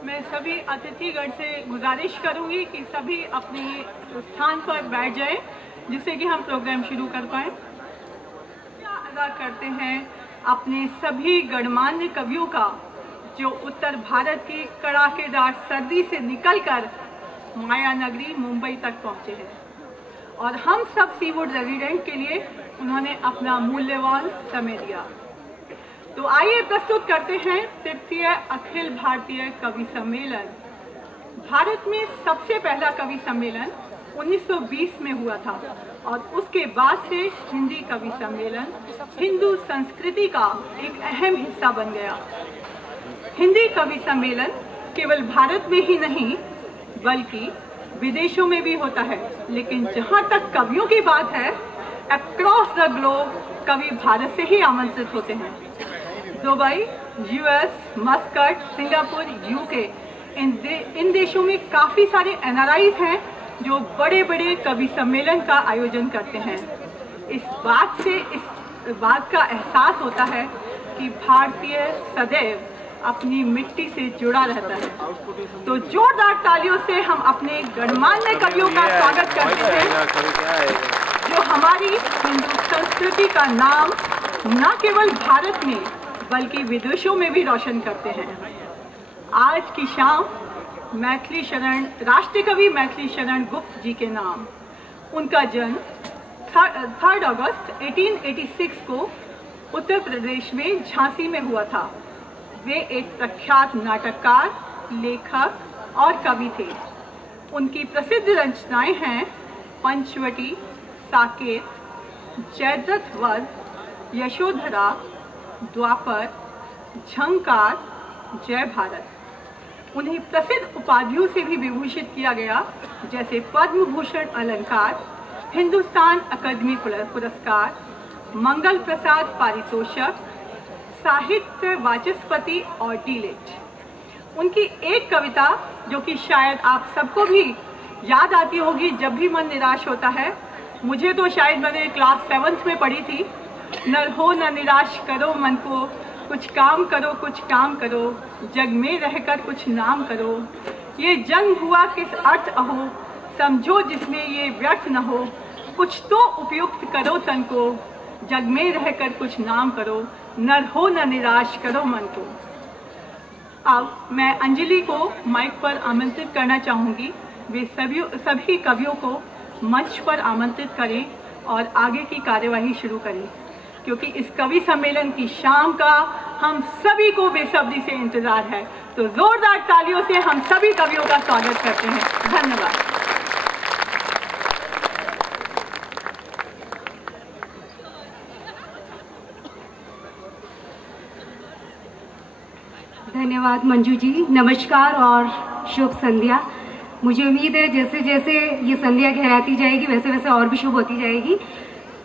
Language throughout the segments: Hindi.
मैं सभी अतिथिगण से गुजारिश करूंगी कि सभी अपने स्थान पर बैठ जाएं, जिससे कि हम प्रोग्राम शुरू कर पाएं। अदा करते हैं अपने सभी गणमान्य कवियों का जो उत्तर भारत की कड़ाकेदार सर्दी से निकलकर माया नगरी मुंबई तक पहुंचे हैं और हम सब सीवुड रेजिडेंट के लिए उन्होंने अपना मूल्यवान समय दिया। तो आइए प्रस्तुत करते हैं तृतीय अखिल भारतीय कवि सम्मेलन। भारत में सबसे पहला कवि सम्मेलन 1920 में हुआ था और उसके बाद से हिंदी कवि सम्मेलन हिंदू संस्कृति का एक अहम हिस्सा बन गया। हिंदी कवि सम्मेलन केवल भारत में ही नहीं बल्कि विदेशों में भी होता है, लेकिन जहां तक कवियों की बात है, अक्रॉस द ग्लोब कवि भारत से ही आमंत्रित होते हैं। Dubai, US, Muscat, Singapore, UK, इन देशों में काफ़ी सारे एनआरआईज हैं जो बड़े बड़े कवि सम्मेलन का आयोजन करते हैं। इस बात का एहसास होता है कि भारतीय सदैव अपनी मिट्टी से जुड़ा रहता है। तो जोरदार तालियों से हम अपने गणमान्य कवियों का स्वागत करते हैं जो हमारी हिंदू संस्कृति का नाम न केवल भारत में बल्कि विदेशों में भी रोशन करते हैं। आज की शाम मैथिली शरण, राष्ट्रीय कवि मैथिली शरण गुप्त जी के नाम। उनका जन्म 3 अगस्त 1886 को उत्तर प्रदेश में झांसी में हुआ था। वे एक प्रख्यात नाटककार, लेखक और कवि थे। उनकी प्रसिद्ध रचनाएं हैं पंचवटी, साकेत, जयद्रथ वध, यशोधरा, द्वापर, झंकार, जय भारत। उन्हें प्रसिद्ध उपाधियों से भी विभूषित किया गया, जैसे पद्म भूषण अलंकार, हिंदुस्तान अकादमी पुरस्कार, मंगल प्रसाद पारितोषक, साहित्य वाचस्पति और डीलिट। उनकी एक कविता जो कि शायद आप सबको भी याद आती होगी जब भी मन निराश होता है, मुझे तो शायद मैंने क्लास 7th में पढ़ी थी, न हो न निराश करो मन को, कुछ काम करो, जग में रहकर कुछ नाम करो। ये जंग हुआ किस अर्थ अहो, समझो जिसमें ये व्यर्थ न हो, कुछ तो उपयुक्त करो तन को, जग में रहकर कुछ नाम करो, न हो न निराश करो मन को। अब मैं अंजलि को माइक पर आमंत्रित करना चाहूँगी। वे सभी कवियों को मंच पर आमंत्रित करें और आगे की कार्यवाही शुरू करें, क्योंकि इस कवि सम्मेलन की शाम का हम सभी को बेसब्री से इंतजार है। तो जोरदार तालियों से हम सभी कवियों का स्वागत करते हैं। धन्यवाद। धन्यवाद मंजू जी। नमस्कार और शुभ संध्या। मुझे उम्मीद है जैसे जैसे ये संध्या गहराती जाएगी वैसे वैसे और भी शुभ होती जाएगी,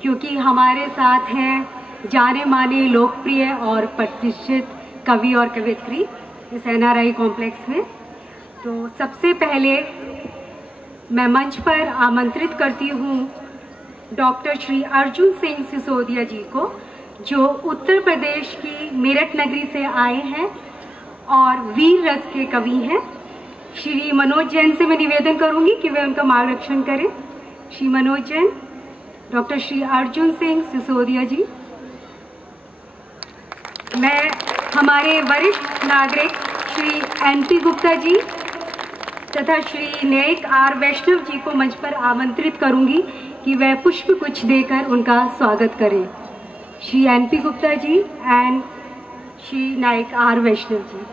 क्योंकि हमारे साथ हैं जाने माने, लोकप्रिय और प्रतिष्ठित कवि और कवियत्री इस NRI कॉम्प्लेक्स में। तो सबसे पहले मैं मंच पर आमंत्रित करती हूँ डॉक्टर श्री अर्जुन सिंह सिसोदिया जी को, जो उत्तर प्रदेश की मेरठ नगरी से आए हैं और वीर रस के कवि हैं। श्री मनोज जैन से मैं निवेदन करूंगी कि वे उनका मार्गदर्शन करें। श्री मनोज जैन, डॉक्टर श्री अर्जुन सिंह सिसोदिया जी। मैं हमारे वरिष्ठ नागरिक श्री NP गुप्ता जी तथा श्री न्यायिक R वैष्णव जी को मंच पर आमंत्रित करूंगी कि वह पुष्प गुच्छ देकर उनका स्वागत करें। Shri NP Gupta ji and Shri Nyayik R वैष्णव जी।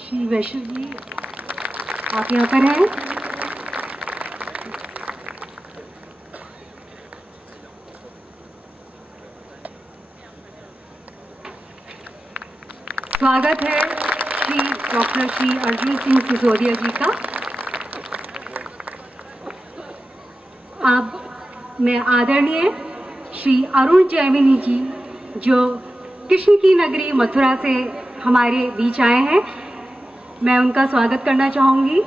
श्री वैष्णव जी आप यहाँ पर हैं। स्वागत है श्री डॉक्टर श्री अर्जुन सिंह सिसोदिया जी का। अब मैं आदरणीय श्री अरुण जैमिनी जी, जो कृष्ण की नगरी मथुरा से हमारे बीच आए हैं, मैं उनका स्वागत करना चाहूँगी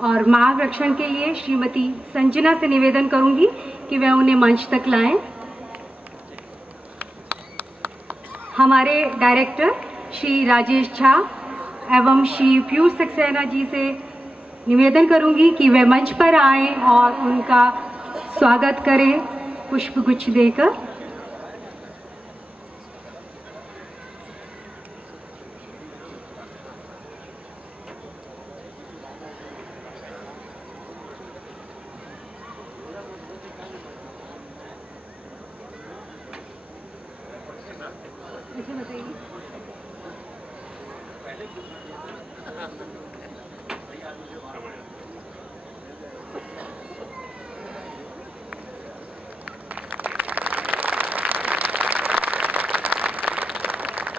और मार्गदर्शन के लिए श्रीमती संजना से निवेदन करूँगी कि वह उन्हें मंच तक लाएं। हमारे डायरेक्टर श्री राजेश झा एवं श्री पीयूष सक्सेना जी से निवेदन करूँगी कि वे मंच पर आएं और उनका स्वागत करें पुष्प गुच्छ देकर।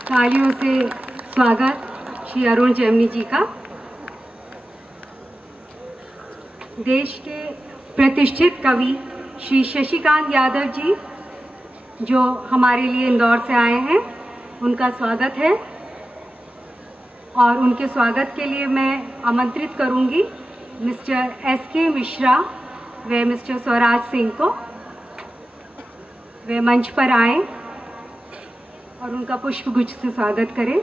तालियों से स्वागत श्री अरुण जैमिनी जी का। देश के प्रतिष्ठित कवि श्री शशिकांत यादव जी, जो हमारे लिए इंदौर से आए हैं, उनका स्वागत है और उनके स्वागत के लिए मैं आमंत्रित करूंगी मिस्टर SK मिश्रा व मिस्टर स्वराज सिंह को। वे मंच पर आएं और उनका पुष्प गुच्छ से स्वागत करें।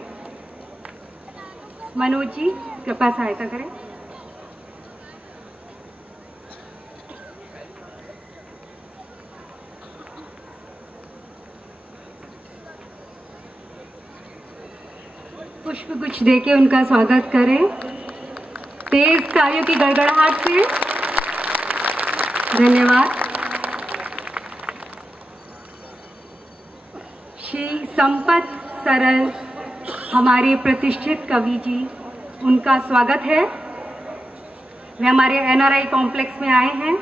मनोज जी कृपया सहायता करें। पुष्प गुच्छ देके उनका स्वागत करें तेज तालियों की गड़गड़ाहट से। धन्यवाद। श्री संपत सरल हमारे प्रतिष्ठित कवि जी, उनका स्वागत है। वे हमारे NRI कॉम्प्लेक्स में आए हैं।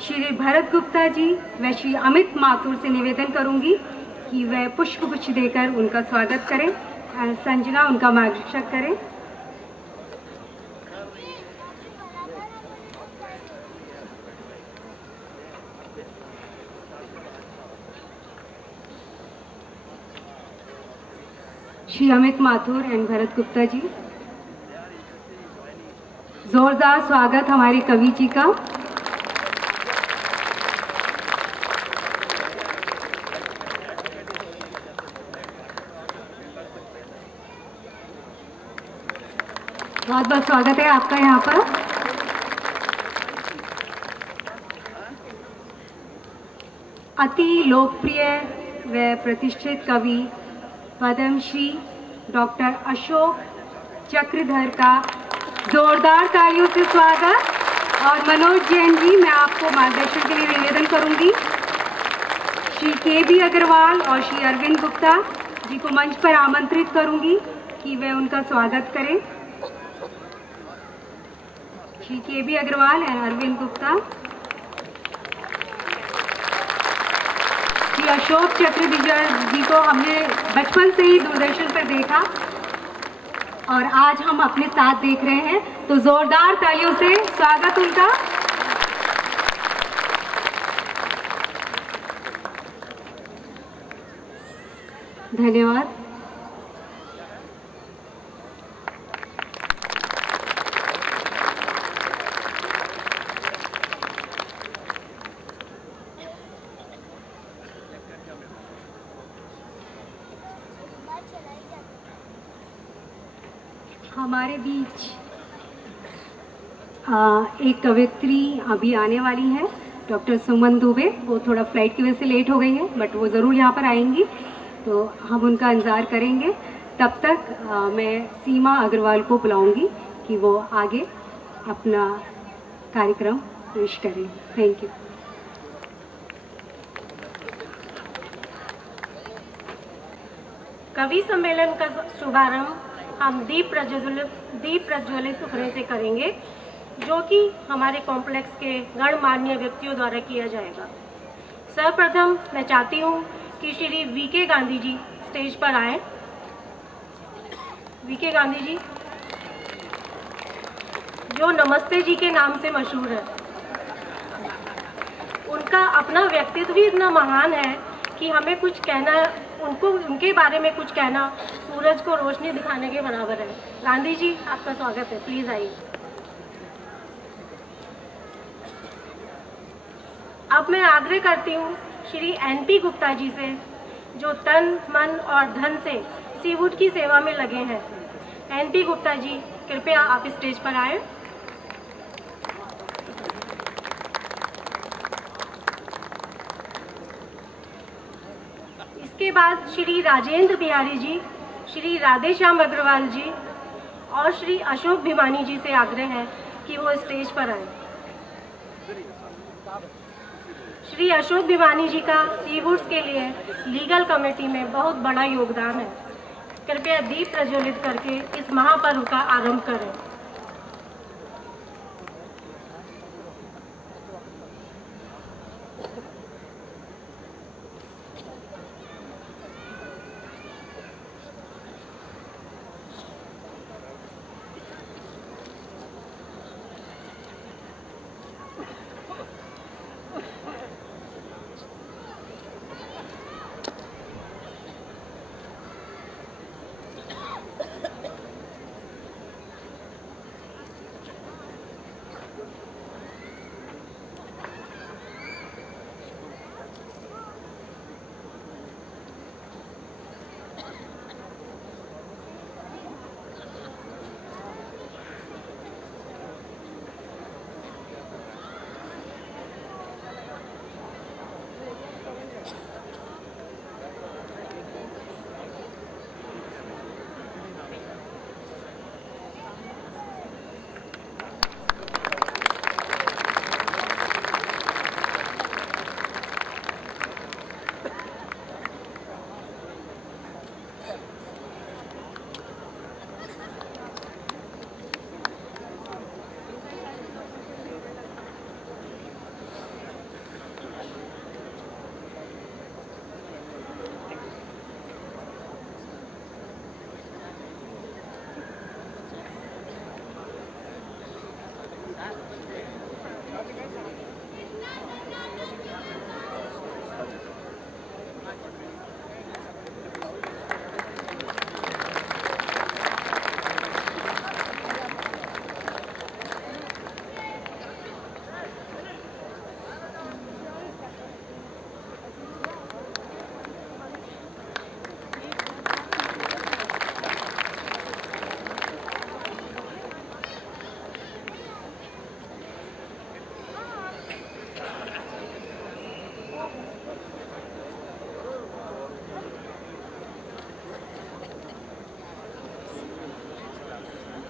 श्री भरत गुप्ता जी व श्री अमित माथुर से निवेदन करूंगी कि वे पुष्प गुच्छ देकर उनका स्वागत करें। संजना उनका मार्गदर्शन करें। श्री अमित माथुर एंड भरत गुप्ता जी, जोरदार स्वागत हमारे कवि जी का। बहुत बहुत स्वागत है आपका यहाँ पर। अति लोकप्रिय व प्रतिष्ठित कवि पद्मश्री डॉक्टर अशोक चक्रधर का जोरदार तालियों से स्वागत। और मनोज जैन जी, मैं आपको मार्गदर्शन के लिए निवेदन करूंगी। श्री KB अग्रवाल और श्री अरविंद गुप्ता जी को मंच पर आमंत्रित करूंगी कि वे उनका स्वागत करें। Shri KB Agarwal and Arvind Gupta. श्री अशोक चक्रधर जी को हमने बचपन से ही दूरदर्शन पर देखा और आज हम अपने साथ देख रहे हैं, तो जोरदार तालियों से स्वागत उनका। धन्यवाद। हमारे बीच एक कवियत्री अभी आने वाली हैं, डॉक्टर सुमन दुबे। वो थोड़ा फ्लाइट की वजह से लेट हो गई हैं, बट वो ज़रूर यहाँ पर आएंगी, तो हम उनका इंतज़ार करेंगे। तब तक मैं सीमा अग्रवाल को बुलाऊंगी कि वो आगे अपना कार्यक्रम पेश करें। Thank you. कवि सम्मेलन का शुभारंभ हम दीप प्रज्वलित होने से करेंगे, जो कि हमारे कॉम्प्लेक्स के गणमान्य व्यक्तियों द्वारा किया जाएगा। सर्वप्रथम मैं चाहती हूँ कि श्री वीके गांधी जी स्टेज पर आए। वीके गांधी जी, जो नमस्ते जी के नाम से मशहूर है, उनका अपना व्यक्तित्व भी इतना महान है कि हमें कुछ कहना, उनके बारे में कुछ कहना सूरज को रोशनी दिखाने के बराबर है। गांधी जी, आपका स्वागत है, प्लीज आइए। अब मैं आग्रह करती हूँ श्री NP गुप्ता जी से, जो तन मन और धन से सीवुड की सेवा में लगे हैं। NP गुप्ता जी, कृपया आप स्टेज पर आए। इसके बाद श्री राजेंद्र बिहारी जी, श्री राधेश्याम अग्रवाल जी और श्री अशोक भिवानी जी से आग्रह है कि वो स्टेज पर आए। श्री अशोक भिवानी जी का सीवुड्स के लिए लीगल कमेटी में बहुत बड़ा योगदान है। कृपया दीप प्रज्वलित करके इस महापर्व का आरंभ करें।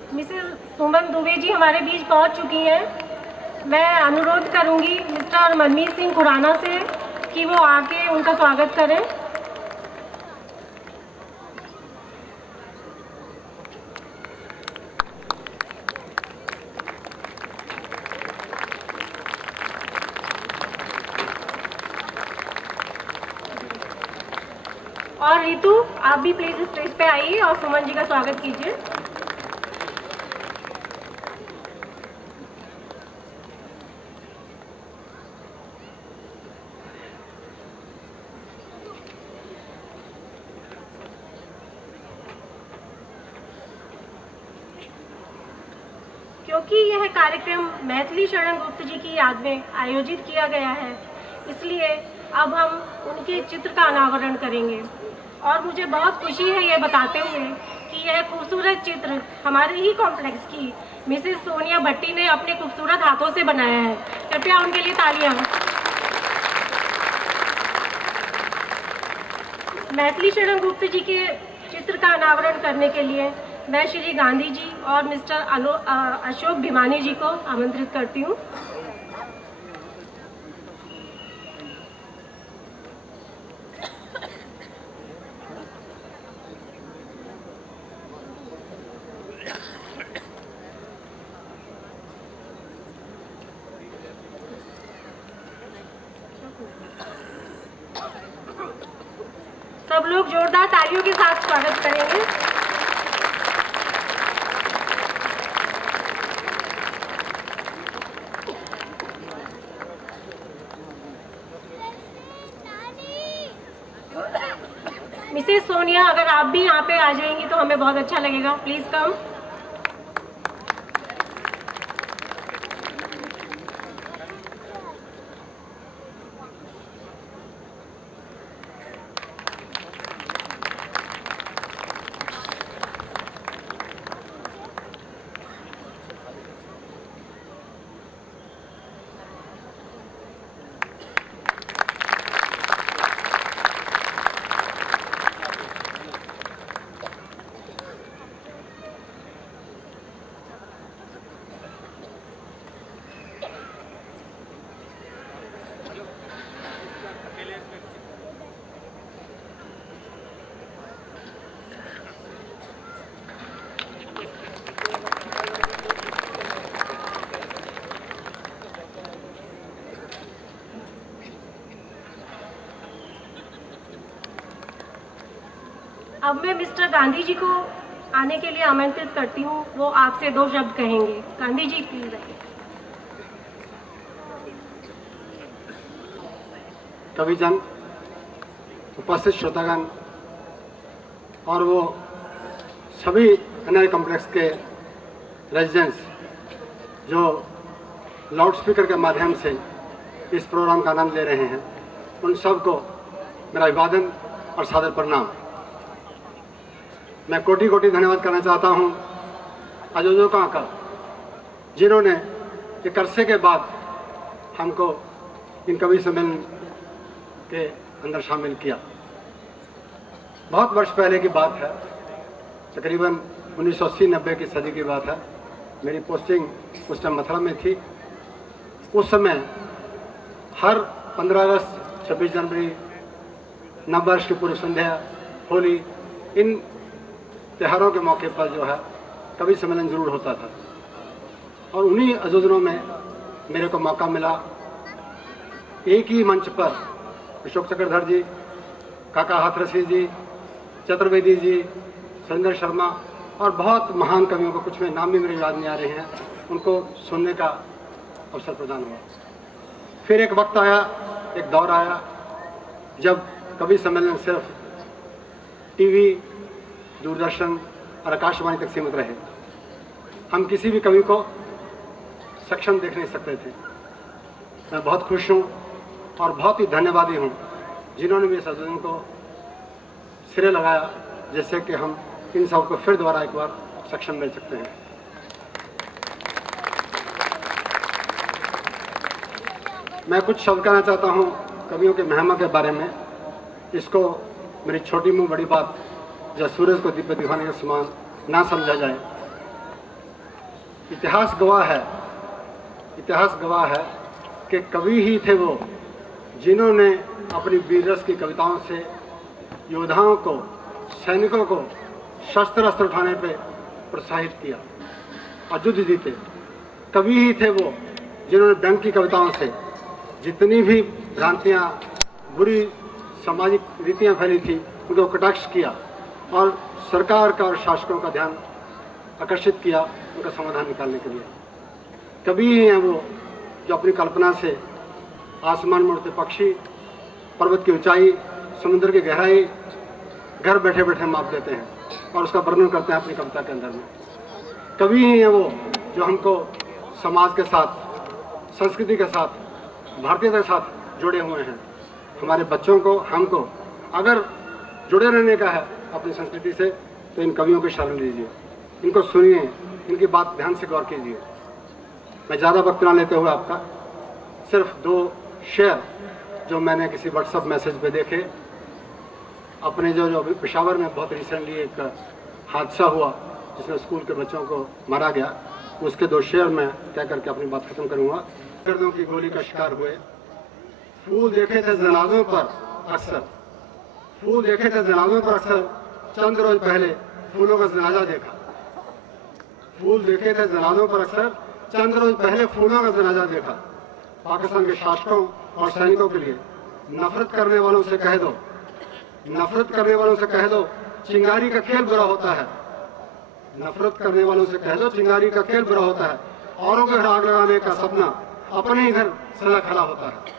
मिसेस सुमन दुबे जी हमारे बीच पहुंच चुकी हैं। मैं अनुरोध करूंगी मिस्टर मनमीत सिंह खुराना से कि वो आके उनका स्वागत करें। और रितु, आप भी प्लीज स्टेज पे आइए और सुमन जी का स्वागत कीजिए। क्योंकि यह कार्यक्रम मैथिली शरण गुप्त जी की याद में आयोजित किया गया है, इसलिए अब हम उनके चित्र का अनावरण करेंगे। और मुझे बहुत खुशी है ये बताते हुए कि यह खूबसूरत चित्र हमारे ही कॉम्प्लेक्स की मिसेस सोनिया भट्टी ने अपने खूबसूरत हाथों से बनाया है। कृपया उनके लिए तालियां। मैथिली शरण गुप्त जी के चित्र का अनावरण करने के लिए मैं श्री गांधी जी और मिस्टर अशोक भिमानी जी को आमंत्रित करती हूँ। सब लोग जोरदार तालियों के साथ स्वागत करेंगे। मिसेस सोनिया, अगर आप भी यहाँ पे आ जाएंगी तो हमें बहुत अच्छा लगेगा। Please come. अब मैं मिस्टर गांधी जी को आने के लिए आमंत्रित करती हूँ। वो आपसे 2 शब्द कहेंगे। गांधी जी प्लीज आइए। कविजन, उपस्थित श्रोतागण और वो सभी एनआई कॉम्प्लेक्स के रेजिडेंट्स जो लाउडस्पीकर के माध्यम से इस प्रोग्राम का आनंद ले रहे हैं, उन सबको मेरा अभिवादन और सादर प्रणाम। मैं कोटि कोटि धन्यवाद करना चाहता हूं आयोजकों का, जिन्होंने एक अरसे के बाद हमको इन कवि सम्मेलन के अंदर शामिल किया। बहुत वर्ष पहले की बात है, तकरीबन 1980-90 की सदी की बात है। मेरी पोस्टिंग उस टाइम मथुरा में थी। उस समय हर 15 अगस्त, 26 जनवरी, नववर्ष की पूर्व संध्या, होली, इन त्योहारों के मौके पर जो है कवि सम्मेलन जरूर होता था। और उन्हीं आयोजनों में मेरे को मौका मिला एक ही मंच पर अशोक चक्रधर जी, काका हाथरसी जी, चतुर्वेदी जी, सुरेंद्र शर्मा और बहुत महान कवियों को, कुछ में नाम भी मेरे याद नहीं आ रहे हैं, उनको सुनने का अवसर प्रदान हुआ। फिर एक वक्त आया, एक दौर आया जब कवि सम्मेलन सिर्फ टीवी, दूरदर्शन और आकाशवाणी तक सीमित रहे। हम किसी भी कवि को सक्षम देख नहीं सकते थे। मैं बहुत खुश हूँ और बहुत ही धन्यवादी हूँ जिन्होंने भी इस आयोजन को सिरे लगाया, जिससे कि हम इन सबको फिर दोबारा एक बार सक्षम मिल सकते हैं। मैं कुछ शब्द कहना चाहता हूँ कवियों के महिमा के बारे में। इसको मेरी छोटी मुँह बड़ी बात, जब सूरज को दिव्य दिखाने के समान ना समझा जाए। इतिहास गवाह है कि कवि ही थे वो जिन्होंने अपनी वीर रस की कविताओं से योद्धाओं को, सैनिकों को शस्त्र अस्त्र उठाने पे प्रोत्साहित किया और युद्ध जीते। कवि ही थे वो जिन्होंने व्यंग की कविताओं से जितनी भी भ्रांतियाँ, बुरी सामाजिक रीतियाँ फैली थी, उनको कटाक्ष किया और सरकार का और शासकों का ध्यान आकर्षित किया उनका समाधान निकालने के लिए। कवि ही हैं वो जो अपनी कल्पना से आसमान में उड़ते पक्षी, पर्वत की ऊंचाई, समुद्र की गहराई घर बैठे बैठे माप देते हैं और उसका वर्णन करते हैं अपनी कविता के अंदर में। कवि ही हैं वो जो हमको समाज के साथ, संस्कृति के साथ, भारतीयता के साथ जुड़े हुए हैं। हमारे बच्चों को, हमको अगर जुड़े रहने का है अपनी संस्कृति से, तो इन कवियों की शरण लीजिए, इनको सुनिए, इनकी बात ध्यान से गौर कीजिए। मैं ज़्यादा वक्त ना लेते हुए आपका सिर्फ 2 शेर जो मैंने किसी व्हाट्सएप मैसेज पे देखे, अपने जो पेशावर में बहुत रिसेंटली एक हादसा हुआ जिसमें स्कूल के बच्चों को मारा गया, उसके 2 शेर मैं कह करके अपनी बात खत्म करूँगा। गर्दों की गोली का शिकार हुए, फूल देखे थे जनाजों पर अक्सर, फूल देखे थे जनाजों पर अक्सर, चंद रोज पहले फूलों का जनाजा देखा। फूल देखे थे जनाजों पर अक्सर, चंद रोज पहले फूलों का जनाजा देखा। पाकिस्तान के शासकों और सैनिकों के लिए नफरत करने वालों से कह दो, नफरत करने वालों से कह दो चिंगारी का खेल बुरा होता है। नफरत करने वालों से कह दो चिंगारी का खेल बुरा होता है। औरों के घर आग लगाने का सपना अपने ही घर सड़ा खड़ा होता है।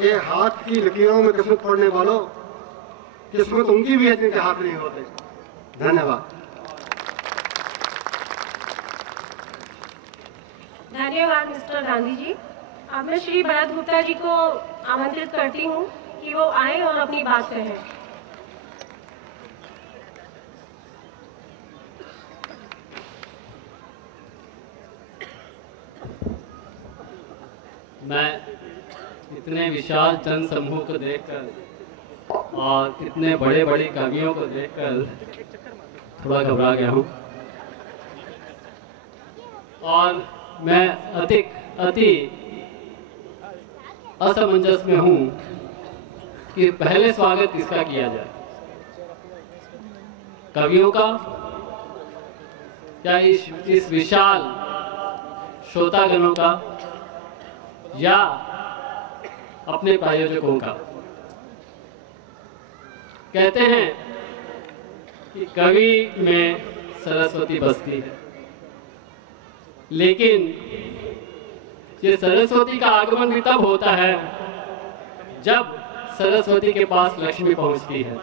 ये हाथ की लकीरों में किस्मत पड़ने वालों, किस्मत उनकी भी है जिनके हाथ नहीं होते। धन्यवाद। धन्यवाद मिस्टर गांधी जी। अब मैं श्री भरत गुप्ता जी को आमंत्रित करती हूँ कि वो आए और अपनी बात कहें। मैं इतने विशाल जन समूह को देखकर और इतने बड़े बड़े कवियों को देखकर थोड़ा घबरा गया हूँ, और मैं अति असमंजस में हूँ कि पहले स्वागत किसका किया जाए, कवियों का या इस विशाल श्रोतागणों का या अपने प्रायोजकों का। कहते हैं कि कवि में सरस्वती बसती है, लेकिन ये सरस्वती का आगमन भी तब होता है जब सरस्वती के पास लक्ष्मी पहुंचती है।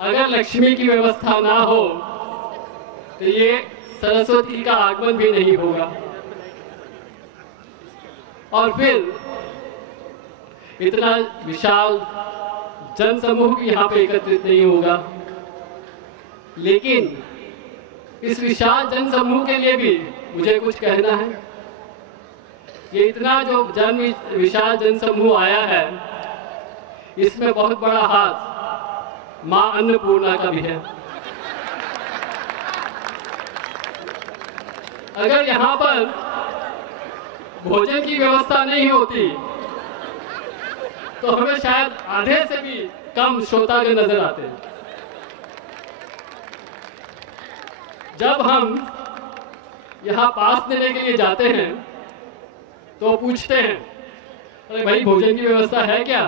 अगर लक्ष्मी की व्यवस्था ना हो तो ये सरस्वती का आगमन भी नहीं होगा, और फिर इतना विशाल जन समूह यहाँ पे एकत्रित नहीं होगा। लेकिन इस विशाल जन समूह के लिए भी मुझे कुछ कहना है। ये इतना जो विशाल जन समूह आया है, इसमें बहुत बड़ा हाथ माँ अन्नपूर्णा का भी है। अगर यहाँ पर भोजन की व्यवस्था नहीं होती तो हमें शायद आधे से भी कम श्रोतागण नजर आते हैं। जब हम यहाँ पास देने के लिए जाते हैं तो पूछते हैं, अरे भाई भोजन की व्यवस्था है क्या?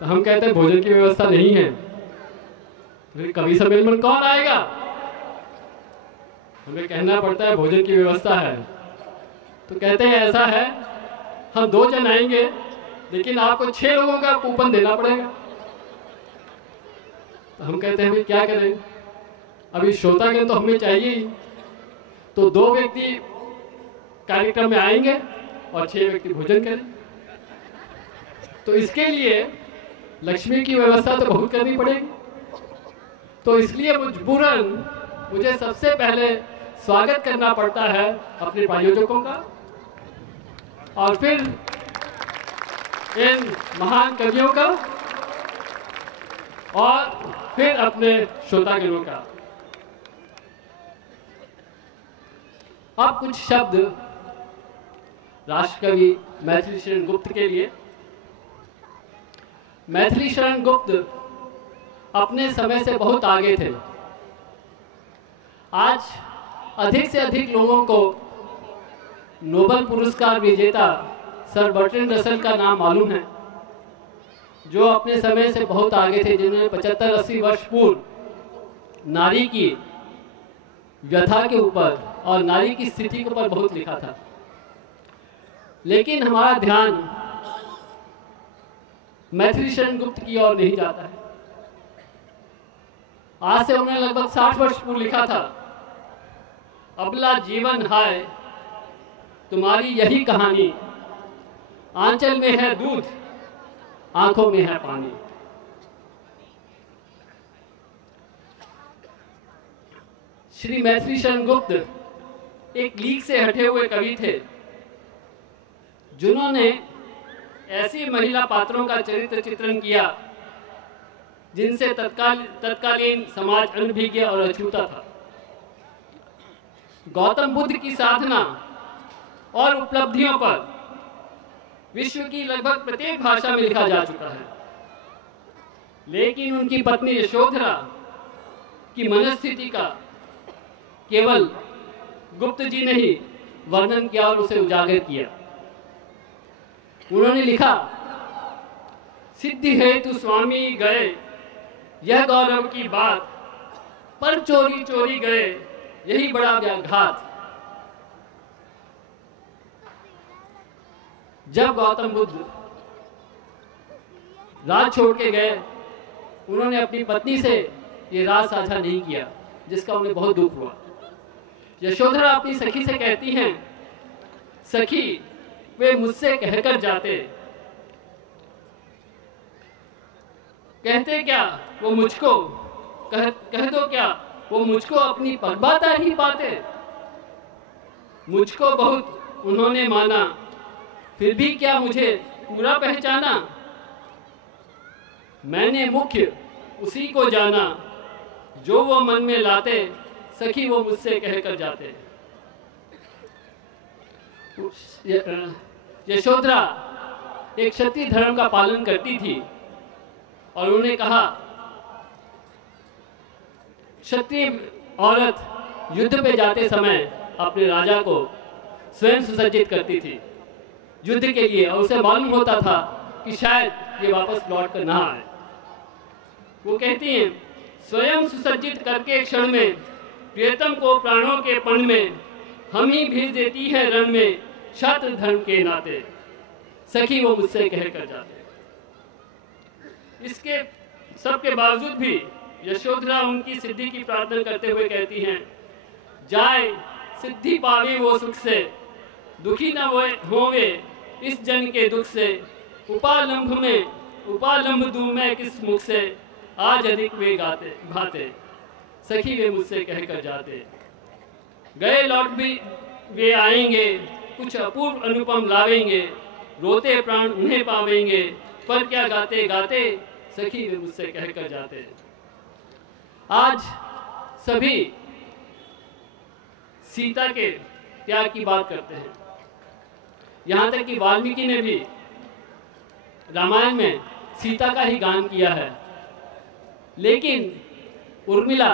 तो हम कहते हैं भोजन की व्यवस्था नहीं है। तो कवि सम्मेलन में कौन आएगा? हमें कहना पड़ता है भोजन की व्यवस्था है। तो कहते हैं ऐसा है, हम 2 जन आएंगे लेकिन आपको 6 लोगों का कूपन देना पड़ेगा। तो हम कहते हैं भाई क्या करें, अभी श्रोतागण तो हमें चाहिए ही। तो 2 व्यक्ति कार्यक्रम में आएंगे और 6 व्यक्ति भोजन करें। तो इसके लिए लक्ष्मी की व्यवस्था तो बहुत करनी पड़ेगी। तो इसलिए मजबूरन मुझे सबसे पहले स्वागत करना पड़ता है अपने प्रायोजकों का, और फिर इन महान कवियों का, और फिर अपने श्रोतागणों का। अब कुछ शब्द राष्ट्रकवि मैथिली शरण गुप्त के लिए। मैथिली शरण गुप्त अपने समय से बहुत आगे थे। आज अधिक से अधिक लोगों को नोबेल पुरस्कार विजेता सर बर्ट्रैंड रसल का नाम मालूम है, जो अपने समय से बहुत आगे थे, जिन्होंने 75-80 वर्ष पूर्व नारी की व्यथा के ऊपर और नारी की स्थिति के ऊपर बहुत लिखा था। लेकिन हमारा ध्यान मैथिली शरण गुप्त की ओर नहीं जाता है। आज से उन्होंने लगभग 60 वर्ष पूर्व लिखा था, अबला जीवन हाय तुम्हारी यही कहानी, आंचल में है दूध आंखों में है पानी। श्री मैथिली शरण गुप्त एक लीग से हटे हुए कवि थे, जिन्होंने ऐसी महिला पात्रों का चरित्र चित्रण किया जिनसे तत्कालीन समाज अनभिज्ञ और अछूता था। गौतम बुद्ध की साधना और उपलब्धियों पर विश्व की लगभग प्रत्येक भाषा में लिखा जा चुका है, लेकिन उनकी पत्नी यशोधरा की मनस्थिति का केवल गुप्त जी ने ही वर्णन किया और उसे उजागर किया। उन्होंने लिखा, सिद्धि हेतु स्वामी गए यह गौरव की बात, पर चोरी चोरी गए यही बड़ा व्याघात। जब गौतम बुद्ध राज छोड़ के गए, उन्होंने अपनी पत्नी से ये राज साझा नहीं किया, जिसका उन्हें बहुत दुख हुआ। यशोधरा अपनी सखी से कहती हैं, सखी वे मुझसे कहकर जाते, कहते क्या वो मुझको, कह दो क्या वो मुझको अपनी पगबाता ही पाते। मुझको बहुत उन्होंने माना, फिर भी क्या मुझे पूरा पहचाना। मैंने मुख्य उसी को जाना, जो वो मन में लाते, सखी वो मुझसे कहकर जाते। यशोधरा एक क्षत्रिय धर्म का पालन करती थी और उन्होंने कहा, क्षत्रिय औरत युद्ध पे जाते समय अपने राजा को स्वयं सुसज्जित करती थी युद्ध के लिए, और उसे मालूम होता था कि शायद ये वापस लौट कर ना आए। वो कहती हैं, स्वयं सुसज्जित करके क्षण में प्रियतम को प्राणों के पण में, हम ही भेज देती है रण में छात्र धर्म के नाते, सखी वो मुझसे कहकर जाते। इसके सबके बावजूद भी यशोधरा उनकी सिद्धि की प्रार्थना करते हुए कहती हैं, जाए सिद्धि पावे वो सुख से, दुखी न होवे इस जन के दुख से, उपालंब दूं मैं किस मुख से, आज अधिक वे गाते भाते, सखी वे मुझसे कहकर जाते। गए लौट भी वे आएंगे, कुछ अपूर्व अनुपम लावेंगे, रोते प्राण उन्हें पावेंगे, पर क्या गाते गाते, सखी वे मुझसे कहकर जाते। आज सभी सीता के त्याग की बात करते हैं, यहाँ तक कि वाल्मीकि ने भी रामायण में सीता का ही गान किया है, लेकिन उर्मिला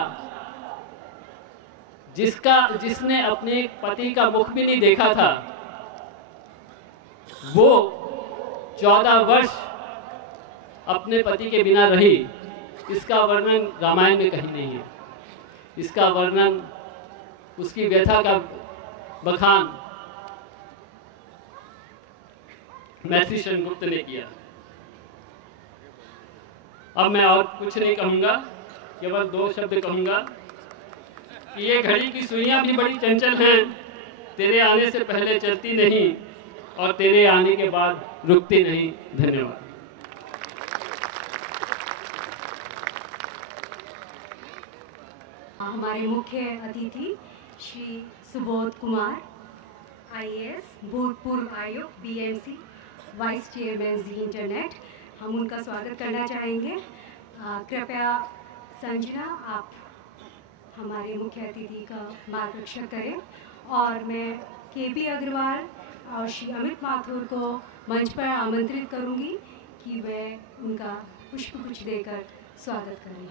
जिसने अपने पति का मुख भी नहीं देखा था, वो 14 वर्ष अपने पति के बिना रही। इसका वर्णन रामायण में कहीं नहीं है। इसका वर्णन, उसकी व्यथा का बखान मैथिली शरण गुप्त ने किया। अब मैं और कुछ नहीं कहूँगा, केवल 2 शब्द कहूँगा कि ये घड़ी की सुइयां भी बड़ी चंचल हैं, तेरे आने से पहले चलती नहीं और तेरे आने के बाद रुकती नहीं। धन्यवाद। हमारे मुख्य अतिथि श्री सुबोध कुमार, IAS, भूतपूर्व आयुक्त BMC, वाइस चेयरमैन जी इंटरनेट, हम उनका स्वागत करना चाहेंगे। कृपया संजना आप हमारे मुख्य अतिथि का मार्गदर्शन करें, और मैं KB अग्रवाल और श्री अमित माथुर को मंच पर आमंत्रित करूंगी कि वह उनका पुष्पगुच्छ देकर स्वागत करें।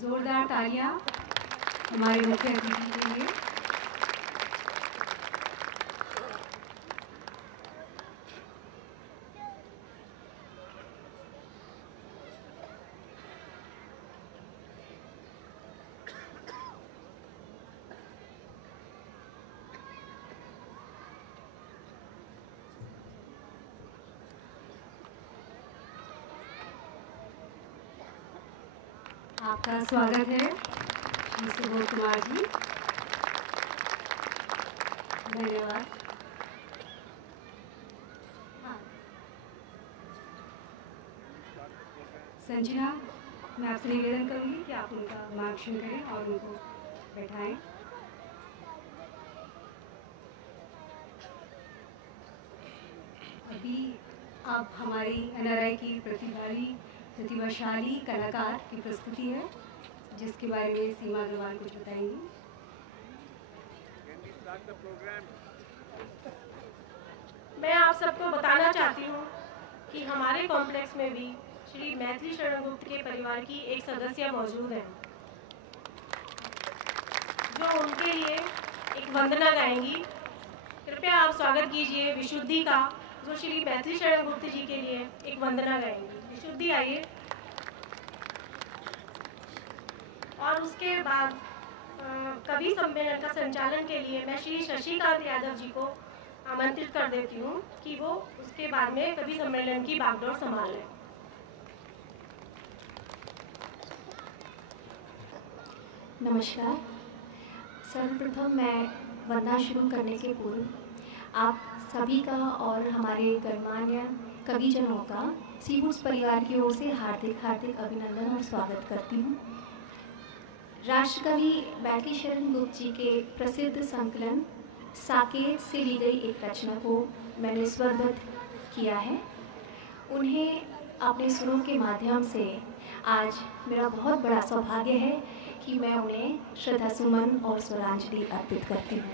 जोरदार तालियां हमारे मुख्य अतिथि के लिए। आपका स्वागत है श्री सुबोध कुमार जी। धन्यवाद। संजना, मैं आपसे निवेदन करूंगी कि आप उनका मार्गदर्शन करें और उनको बैठाएं। अभी अब हमारी एनआरआई की प्रतिभाशाली कलाकार की प्रस्तुति है, जिसके बारे में सीमा अग्रवाल कुछ बताएंगी। मैं आप सबको बताना चाहती हूँ कि हमारे कॉम्प्लेक्स में भी श्री मैथिली शरण गुप्त के परिवार की एक सदस्य मौजूद है, जो उनके लिए एक वंदना गाएंगी। कृपया आप स्वागत कीजिए विशुद्धि का, जो श्री मैथिली शरण गुप्त जी के लिए एक वंदना गाएंगी। विशुद्धि आइए। और उसके बाद कवि सम्मेलन का संचालन के लिए मैं श्री शशिकांत यादव जी को आमंत्रित कर देती हूँ कि वो उसके बाद में कवि सम्मेलन की बागडोर संभाल लें। नमस्कार। सर्वप्रथम मैं वंदना शुरू करने के पूर्व आप सभी का और हमारे गणमान्य कविजनों का सीवुड्स परिवार की ओर से हार्दिक हार्दिक अभिनंदन और स्वागत करती हूँ। राष्ट्रकवि मैथिली शरण गुप्त जी के प्रसिद्ध संकलन साकेत से ली गई एक रचना को मैंने स्वरबद्ध किया है। उन्हें अपने सुरों के माध्यम से आज मेरा बहुत बड़ा सौभाग्य है कि मैं उन्हें श्रद्धा सुमन और स्वरांजलि अर्पित करती हूँ।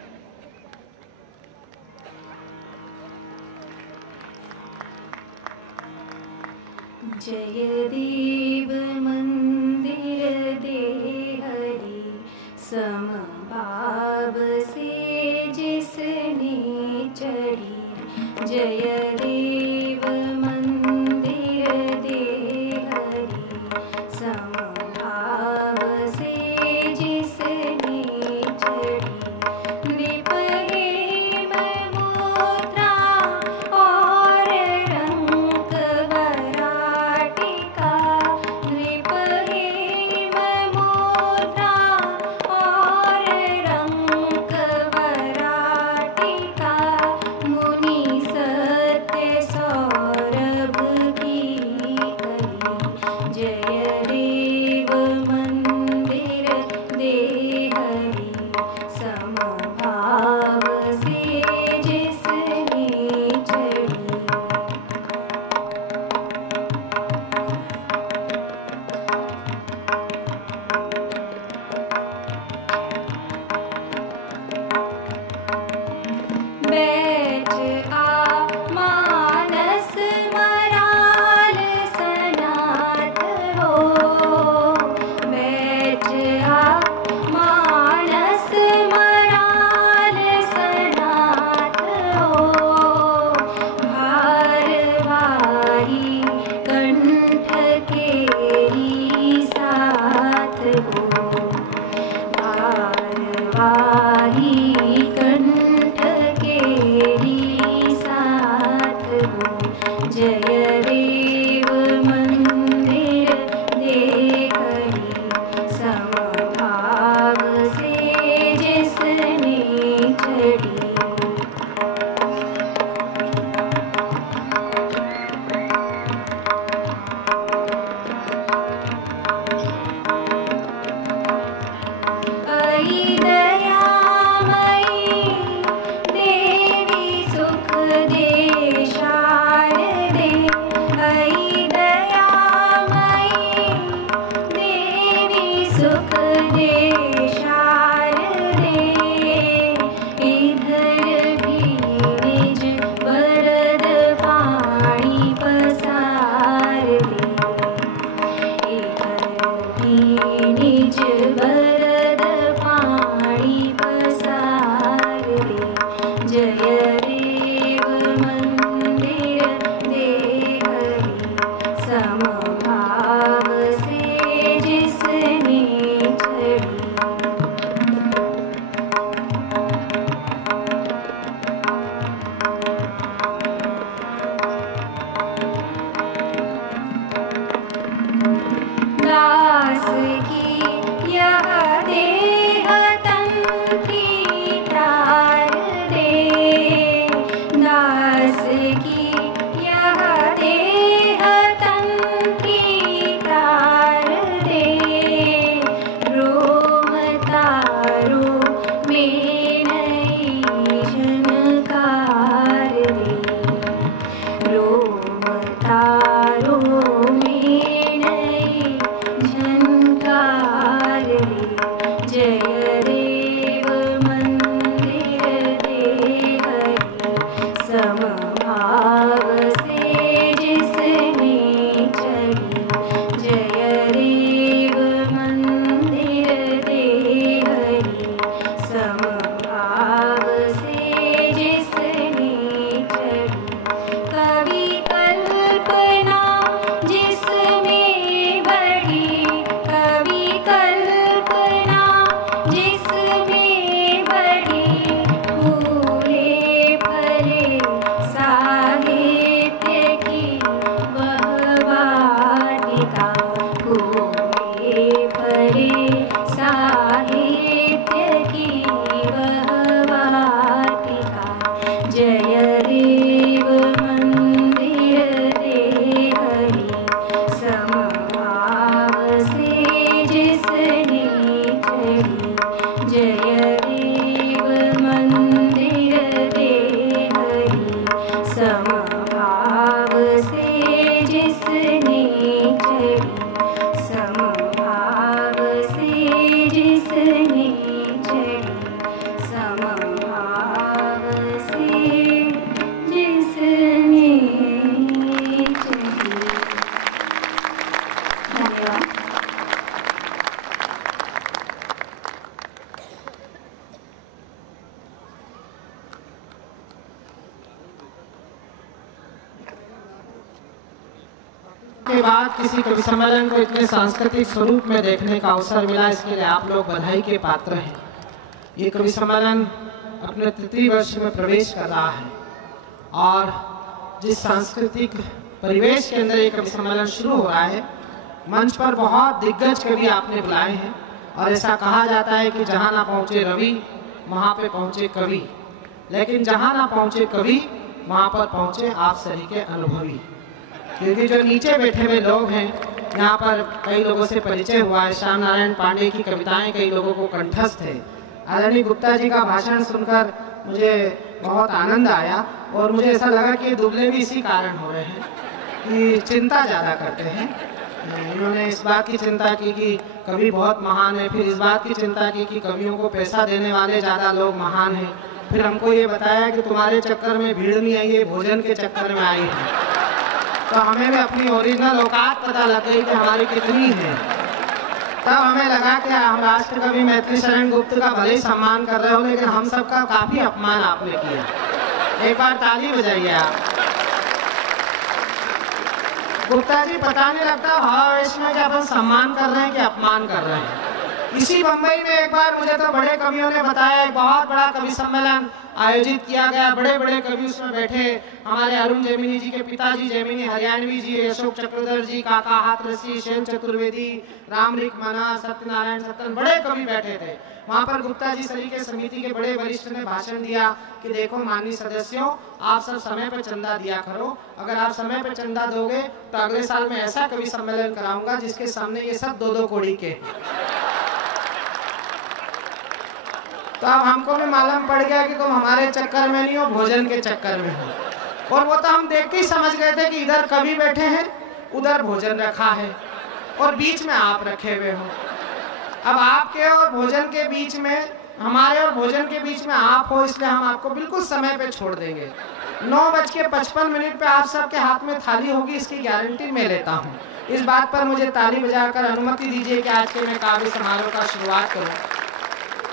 जय देव मंदिर दे हरि समभाव से जिसने चढ़ी। जय देव मंदिर दे हरि समभाव से जिसने चढ़ी। नृप हेम मुद्रा और रंग वराटिका। नृप हेम मुद्रा और रंग वराटिका। मुनि सत्य सौरभ की कली। जय देव मंदिर दे हरि समभाव से जिसने चढ़ी। बैठ आ मानस मराल सनाथ हो। बैठ आ मानस मराल सनाथ हो। भारवाही कंठ केरी साथ हो। भारवाही कंठ केरी साथ हो। जय देव मंदिर दे हरि समभाव से जिसने चढ़ी। आई दयामयी देवी सुख दे शारदे। के बाद किसी कवि सम्मेलन को इतने सांस्कृतिक स्वरूप में देखने का अवसर मिला, इसके लिए आप लोग बधाई के पात्र हैं। ये कवि सम्मेलन अपने तृतीय वर्ष में प्रवेश कर रहा है और जिस सांस्कृतिक परिवेश के अंदर ये कवि सम्मेलन शुरू हो रहा है, मंच पर बहुत दिग्गज कवि आपने बुलाए हैं और ऐसा कहा जाता है कि जहाँ ना पहुँचे रवि वहाँ पे पहुँचे कवि, लेकिन जहाँ ना पहुँचे कवि वहाँ पर पहुँचे आप सभी के अनुभवी। क्योंकि जो नीचे बैठे हुए लोग हैं, यहाँ पर कई लोगों से परिचय हुआ है। श्याम नारायण पांडे की कविताएं कई लोगों को कंठस्थ है। आदरणीय गुप्ता जी का भाषण सुनकर मुझे बहुत आनंद आया और मुझे ऐसा लगा कि ये दुबले भी इसी कारण हो रहे हैं कि चिंता ज़्यादा करते हैं। इन्होंने इस बात की चिंता की कि कवि बहुत महान है, फिर इस बात की चिंता की कि कवियों को पैसा देने वाले ज़्यादा लोग महान हैं, फिर हमको ये बताया कि तुम्हारे चक्कर में भीड़ नहीं आई है, भोजन के चक्कर में आई है। तो हमें भी अपनी ओरिजिनल औकात पता लग गई कि हमारी कितनी है। तब हमें लगा कि हम राष्ट्र कवि मैथिली शरण गुप्त का भले ही सम्मान कर रहे हो, लेकिन हम सबका काफी अपमान आपने किया। एक बार ताली बजाइए आप। गुप्ता जी, पता नहीं लगता भावावेश में कि अपन सम्मान कर रहे हैं कि अपमान कर रहे हैं। इसी बम्बई में एक बार मुझे तो बड़े कवियों ने बताया, एक बहुत बड़ा कवि सम्मेलन आयोजित किया गया, बड़े बड़े कवि उसमें बैठे। हमारे अरुण जैमिनी जी के पिताजी जैमिनी हरियाणवी जी, अशोक चक्रधर जी, काका हाथरसी, शैल चतुर्वेदी, रामरिक मना, सत्यनारायण सत्तन, बड़े कवि बैठे थे। वहाँ पर गुप्ता जी सलीके समिति के बड़े वरिष्ठ ने भाषण दिया कि देखो माननीय सदस्यों, आप सब समय पर चंदा दिया करो। अगर आप समय पर चंदा दोगे तो अगले साल मैं ऐसा कवि सम्मेलन कराऊंगा जिसके सामने ये सब 2-2 कौड़ी के। तो अब हमको भी मालूम पड़ गया कि तुम हमारे चक्कर में नहीं हो, भोजन के चक्कर में हो। और वो तो हम देख के ही समझ गए थे कि इधर कवि बैठे हैं, उधर भोजन रखा है और बीच में आप रखे हुए हो। अब आपके और भोजन के बीच में, हमारे और भोजन के बीच में आप हो, इसलिए हम आपको बिल्कुल समय पे छोड़ देंगे। 9:55 पे आप सबके हाथ में थाली होगी, इसकी गारंटी मैं लेता हूँ। इस बात पर मुझे ताली बजाकर अनुमति दीजिए कि आज के मैं काव्य समारोह का शुरुआत करूँ।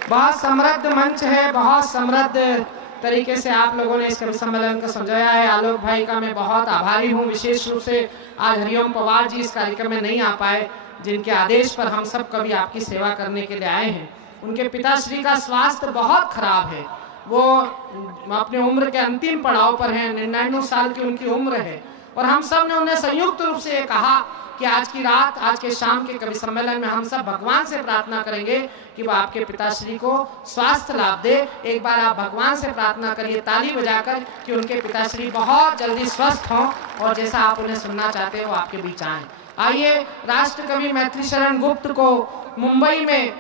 बहुत समृद्ध मंच है, बहुत समृद्ध तरीके से आप लोगों ने इस कवि सम्मेलन को समझाया है। आलोक भाई का मैं बहुत आभारी हूँ। विशेष रूप से आज हरिओम पवार जी इस कार्यक्रम में नहीं आ पाए, जिनके आदेश पर हम सब कवि आपकी सेवा करने के लिए आए हैं। उनके पिताश्री का स्वास्थ्य बहुत खराब है, वो अपने उम्र के अंतिम पड़ाव पर हैं, 99 साल की उनकी उम्र है। और हम सब ने उन्हें संयुक्त रूप से कहा कि आज की रात, आज के शाम के कवि सम्मेलन में हम सब भगवान से प्रार्थना करेंगे कि वो आपके पिताश्री को स्वास्थ्य लाभ दे। एक बार आप भगवान से प्रार्थना करिए ताली बजाकर कि उनके पिताश्री बहुत जल्दी स्वस्थ हों और जैसा आप उन्हें सुनना चाहते हैं वो आपके बीच आए। आइए, राष्ट्र कवि मैथिली शरण गुप्त को मुंबई में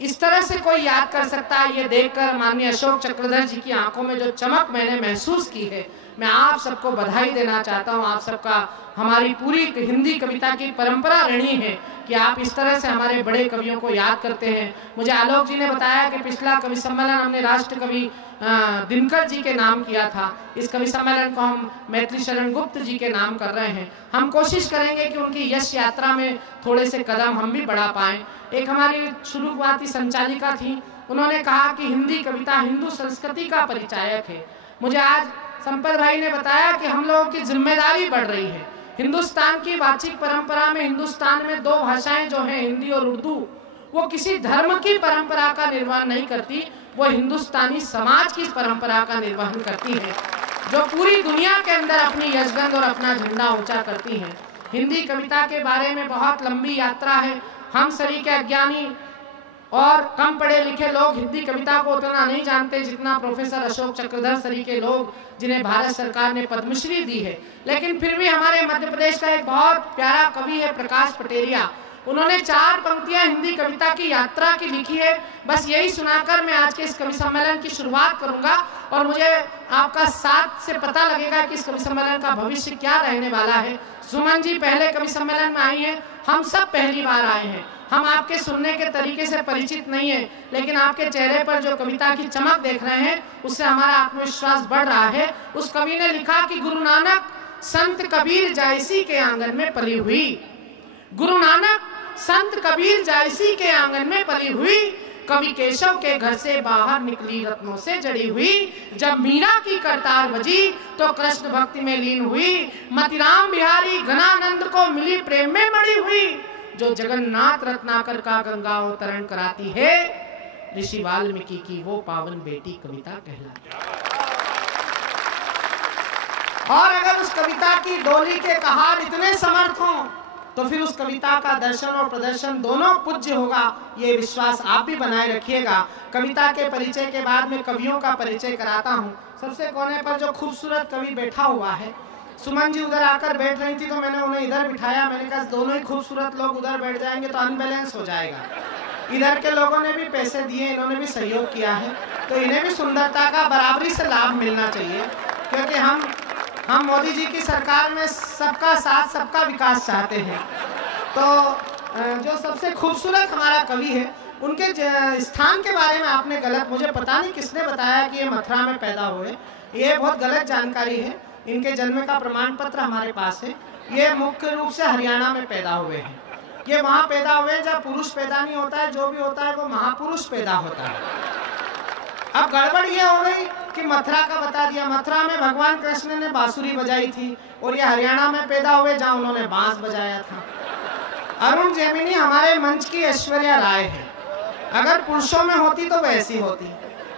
इस तरह से कोई याद कर सकता है, ये देखकर माननीय अशोक चक्रधर जी की आंखों में जो चमक मैंने महसूस की है, मैं आप सबको बधाई देना चाहता हूँ। आप सबका, हमारी पूरी हिंदी कविता की परंपरा रही है कि आप इस तरह से हमारे बड़े कवियों को याद करते हैं। मुझे आलोक जी ने बताया कि पिछला कवि सम्मेलन हमने राष्ट्र कवि दिनकर जी के नाम किया था। इस कवि सम्मेलन को हम मैथिली शरण गुप्त जी के नाम कर रहे हैं। हम कोशिश करेंगे कि उनकी यश यात्रा में थोड़े से कदम हम भी बढ़ा पाएं। एक हमारी शुरुआती संचालिका थी, उन्होंने कहा कि हिंदी कविता हिंदू संस्कृति का परिचायक है। मुझे आज संपत भाई ने बताया कि हम लोगों की जिम्मेदारी बढ़ रही है। हिंदुस्तान की वाचिक परंपरा में, हिंदुस्तान में 2 भाषाएं जो हैं, हिंदी और उर्दू, वो किसी धर्म की परंपरा का निर्वहन नहीं करती, वो हिंदुस्तानी समाज की परंपरा का निर्वहन करती है, जो पूरी दुनिया के अंदर अपनी यशगंध और अपना झंडा ऊंचा करती है। हिंदी कविता के बारे में बहुत लंबी यात्रा है। हम सभी के अज्ञानी और कम पढ़े लिखे लोग हिंदी कविता को उतना नहीं जानते जितना प्रोफेसर अशोक चक्रधर सरी के लोग, जिन्हें भारत सरकार ने पद्मश्री दी है। लेकिन फिर भी हमारे मध्य प्रदेश का एक बहुत प्यारा कवि है प्रकाश पटेरिया, उन्होंने 4 पंक्तियां हिंदी कविता की यात्रा की लिखी है। बस यही सुनाकर मैं आज के इस कवि सम्मेलन की शुरुआत करूंगा और मुझे आपका साथ से पता लगेगा कि इस कवि सम्मेलन का भविष्य क्या रहने वाला है। सुमन जी पहले कवि सम्मेलन में आई हैं, हम सब पहली बार आए हैं। हम आपके सुनने के तरीके से परिचित नहीं है, लेकिन आपके चेहरे पर जो कविता की चमक देख रहे हैं उससे हमारा आत्मविश्वास बढ़ रहा है। उस कवि ने लिखा कि गुरु नानक संत कबीर जायसी के आंगन में पली हुई, गुरु नानक संत कबीर जायसी के आंगन में पली हुई, कवि केशव के घर से बाहर निकली रत्नों से जड़ी हुई। जब मीरा की करतार बजी तो कृष्ण भक्ति में लीन हुई। मतिराम बिहारी घनानंद को मिली प्रेम में मड़ी हुई। जो जगन्नाथ रत्नाकर का गंगा अवतरण कराती है, ऋषि वाल्मीकि की वो पावन बेटी कविता कहलाती है। और अगर उस कविता की डोली के कहार इतने समर्थ हों तो फिर उस कविता का दर्शन और प्रदर्शन दोनों पूज्य होगा। ये विश्वास आप भी बनाए रखिएगा। कविता के परिचय के बाद में कवियों का परिचय कराता हूँ। सबसे कोने पर जो खूबसूरत कवि बैठा हुआ है, सुमन जी उधर आकर बैठ रही थी तो मैंने उन्हें इधर बिठाया। मैंने कहा दोनों ही खूबसूरत लोग उधर बैठ जाएंगे तो अनबैलेंस हो जाएगा। इधर के लोगों ने भी पैसे दिए, इन्होंने भी सहयोग किया है, तो इन्हें भी सुंदरता का बराबरी से लाभ मिलना चाहिए। क्योंकि हम मोदी जी की सरकार में सबका साथ सबका विकास चाहते हैं। तो जो सबसे खूबसूरत हमारा कवि है, उनके स्थान के बारे में आपने गलत, मुझे पता नहीं किसने बताया कि ये मथुरा में पैदा हुए, ये बहुत गलत जानकारी है। इनके जन्म का प्रमाण पत्र हमारे पास है। ये मुख्य रूप से हरियाणा में पैदा हुए हैं। ये वहाँ पैदा हुए जहाँ पुरुष पैदा नहीं होता है, जो भी होता है वो महापुरुष पैदा होता है। अब गड़बड़ ये हो गई कि मथुरा का बता दिया। मथुरा में भगवान कृष्ण ने बांसुरी बजाई थी और ये हरियाणा में पैदा हुए जहाँ उन्होंने बांस बजाया था। अरुण जेमिनी हमारे मंच की ऐश्वर्या राय है। अगर पुरुषों में होती तो वैसी होती।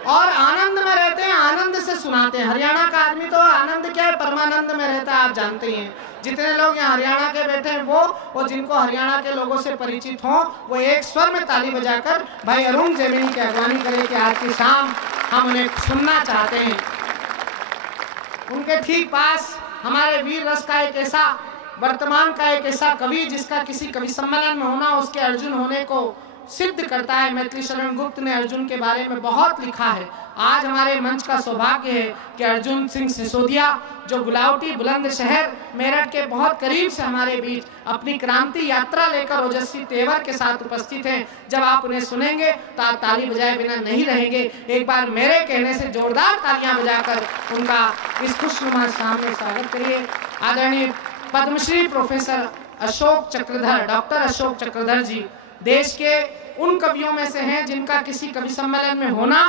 और आनंद में रहते हैं, आनंद से सुनाते हैं। हरियाणा का आदमी तो आनंद क्या है, परमानंद में रहता है, आप जानते ही हैं। जितने लोग यहाँ हरियाणा के बैठे हैं वो, और जिनको हरियाणा के लोगों से परिचित हो, वो एक स्वर में ताली बजाकर भाई अरुण जेमिनी की अगवानी करें कि आज की शाम हम उन्हें सुनना चाहते हैं। उनके ठीक पास हमारे वीर रस का एक ऐसा, वर्तमान का एक ऐसा कवि जिसका किसी कवि सम्मेलन में होना उसके अर्जुन होने को सिद्ध करता है। मैथिली शरण गुप्त ने अर्जुन के बारे में बहुत लिखा है। आज हमारे मंच का सौभाग्य है कि अर्जुन सिंह सिसोदिया, जो गुलावटी बुलंदशहर मेरठ के बहुत करीब से हमारे बीच अपनी क्रांति यात्रा लेकर ओजस्वी तेवर के साथ उपस्थित हैं। जब आप उन्हें सुनेंगे तो आप ताली बजाए बिना नहीं रहेंगे। एक बार मेरे कहने से जोरदार तालियां बजाकर उनका इस खुशनुमा सामने स्वागत करिए। आदरणीय पद्मश्री प्रोफेसर अशोक चक्रधर, डॉक्टर अशोक चक्रधर जी देश के उन कवियों में से हैं जिनका किसी कवि सम्मेलन में होना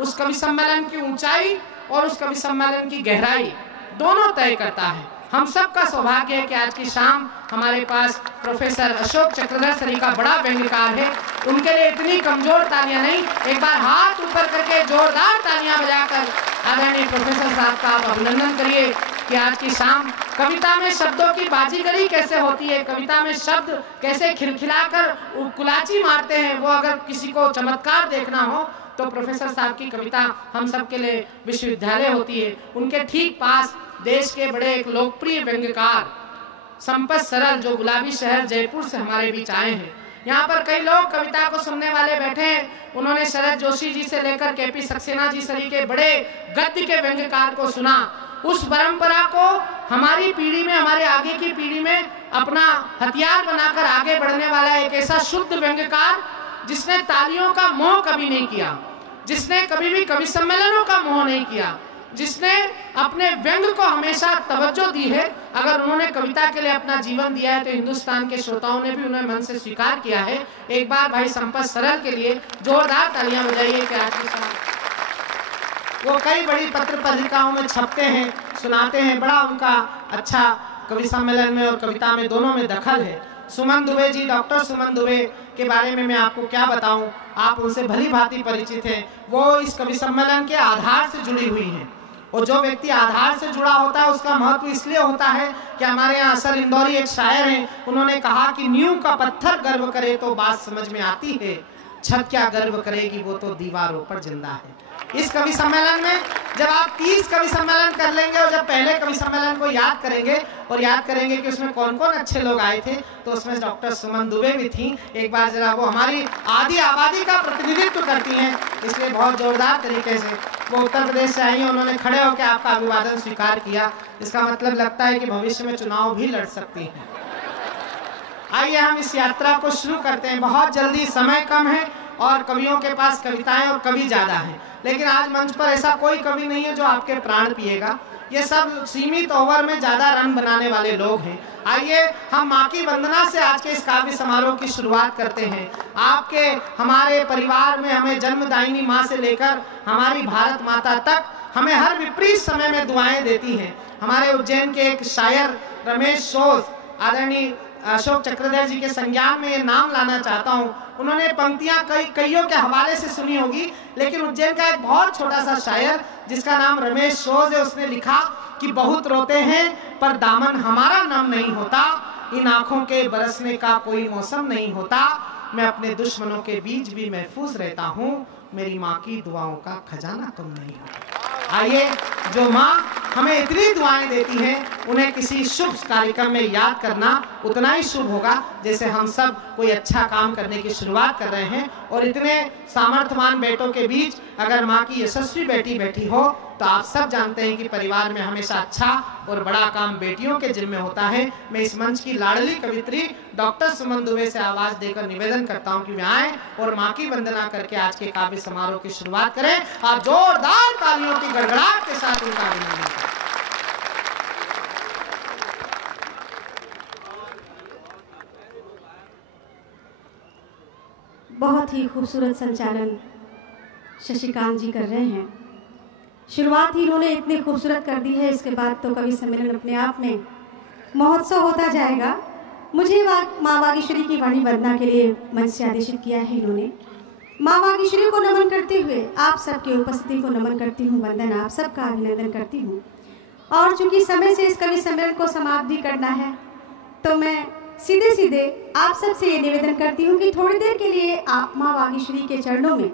उस कवि सम्मेलन की ऊंचाई और उस कवि सम्मेलन की गहराई दोनों तय करता है। हम सबका सौभाग्य है कि आज की शाम हमारे पास प्रोफेसर अशोक चक्रधर सरी का बड़ा व्यंग्यकार है। उनके लिए इतनी कमजोर तालियां नहीं, एक बार हाथ ऊपर करके जोरदार तालियां बजाकर आदरणीय प्रोफेसर साहब का आप अभिनंदन करिए कि आज की शाम कविता में शब्दों की बाजीगरी कैसे होती है, कविता में शब्द कैसे खिलखिलाकर कुलाची मारते हैं, वो अगर किसी को चमत्कार देखना हो तो प्रोफेसर साहब की कविता हम सब के लिए विश्वविद्यालय होती है। उनके ठीक पास देश के बड़े एक लोकप्रिय व्यंग्यकार संपत सरल, जो गुलाबी शहर जयपुर से हमारे बीच आए हैं। यहाँ पर कई लोग कविता को सुनने वाले बैठे हैं। उन्होंने शरद जोशी जी से लेकर केपी सक्सेना जी सरी के बड़े गद्य के व्यंग्यकार को सुना। उस परंपरा को हमारी पीढ़ी में, हमारे आगे की पीढ़ी में अपना हथियार बनाकर आगे बढ़ने वाला एक ऐसा शुद्ध व्यंग्यकार जिसने तालियों का मोह कभी नहीं किया, जिसने कभी भी कवि सम्मेलनों का मोह नहीं किया, जिसने अपने व्यंग को हमेशा तवज्जो दी है। अगर उन्होंने कविता के लिए अपना जीवन दिया है तो हिंदुस्तान के श्रोताओं ने भी उन्हें मन से स्वीकार किया है। एक बार भाई संपत सरल के लिए जोरदार तालियां बजाइए कि आज के साथ वो कई बड़ी पत्र पत्रिकाओं में छपते हैं, सुनाते हैं। बड़ा उनका अच्छा कवि सम्मेलन में और कविता में दोनों में दखल है। सुमन दुबे जी, डॉक्टर सुमन दुबे के बारे में मैं आपको क्या बताऊं, आप उनसे भली भांति परिचित हैं। वो इस कवि सम्मेलन के आधार से जुड़ी हुई हैं। और जो व्यक्ति आधार से जुड़ा होता है उसका महत्व इसलिए होता है कि हमारे यहाँ असर इंदौरी एक शायर हैं, उन्होंने कहा कि नींव का पत्थर गर्व करे तो बात समझ में आती है, छत क्या गर्व करेगी वो तो दीवारों पर जिंदा है। इस कवि सम्मेलन में जब आप 30 कवि सम्मेलन कर लेंगे और जब पहले कवि सम्मेलन को याद करेंगे और याद करेंगे कि उसमें कौन कौन अच्छे लोग आए थे, तो उसमें डॉक्टर सुमन दुबे भी थी। एक बार जरा वो हमारी आदि आबादी का प्रतिनिधित्व करती हैं, इसलिए बहुत जोरदार तरीके से वो उत्तर प्रदेश से आई हैं। उन्होंने खड़े होकर आपका अभिवादन स्वीकार किया। इसका मतलब लगता है कि भविष्य में चुनाव भी लड़ सकती हैं। आइए हम इस यात्रा को शुरू करते हैं। बहुत जल्दी, समय कम है और कवियों के पास कविताएं और कवि ज्यादा हैं, लेकिन आज मंच पर ऐसा कोई कवि नहीं है जो आपके प्राण पिएगा। ये सब सीमित ओवर में ज़्यादा रन बनाने वाले लोग हैं। आइए हम माँ की वंदना से आज के इस काव्य समारोह की शुरुआत करते हैं। आपके हमारे परिवार में हमें जन्मदायिनी माँ से लेकर हमारी भारत माता तक हमें हर विपरीत समय में दुआएं देती हैं। हमारे उज्जैन के एक शायर रमेश सोज, आदरणीय अशोक चक्रधर जी के संज्ञान में ये नाम लाना चाहता हूँ। उन्होंने पंक्तियाँ कईयों के हवाले से सुनी होगी, लेकिन उज्जैन का एक बहुत छोटा सा शायर जिसका नाम रमेश सोज है, उसने लिखा कि बहुत रोते हैं पर दामन हमारा नम नहीं होता, इन आंखों के बरसने का कोई मौसम नहीं होता, मैं अपने दुश्मनों के बीच भी महफूज रहता हूँ, मेरी माँ की दुआओं का खजाना कम नहीं होता। आइए, जो माँ हमें इतनी दुआएं देती हैं उन्हें किसी शुभ कार्यक्रम में याद करना उतना ही शुभ होगा जैसे हम सब कोई अच्छा काम करने की शुरुआत कर रहे हैं। और इतने सामर्थ्यवान बेटों के बीच अगर माँ की यशस्वी बेटी बैठी हो तो आप सब जानते हैं कि परिवार में हमेशा अच्छा और बड़ा काम बेटियों के जिम्मे होता है। मैं इस मंच की लाडली कवित्री डॉक्टर सुमन दुबे से आवाज देकर निवेदन करता हूं कि वे आए और माँ की वंदना करके आज के काव्य समारोह की शुरुआत करें। आप जोरदार तालियों की गड़गड़ाहट के साथ उनका अभिनंदन करें। बहुत ही खूबसूरत संचालन शशिकांत जी कर रहे हैं। शुरुआत ही इन्होंने इतनी खूबसूरत कर दी है, इसके बाद तो कवि सम्मेलन अपने आप में महोत्सव होता जाएगा। मुझे माँ वागीश्वरी की वाणी वंदना के लिए मंच से आदेशित किया है इन्होंने। माँ वागीश्वरी को नमन करते हुए आप सबकी उपस्थिति को नमन करती हूँ, वंदन आप सबका अभिनंदन करती हूँ। और चूंकि समय से इस कवि सम्मेलन को समाप्त भी करना है तो मैं सीधे सीधे आप सबसे ये निवेदन करती हूँ कि थोड़ी देर के लिए आप माँ वागीश्वरी के चरणों में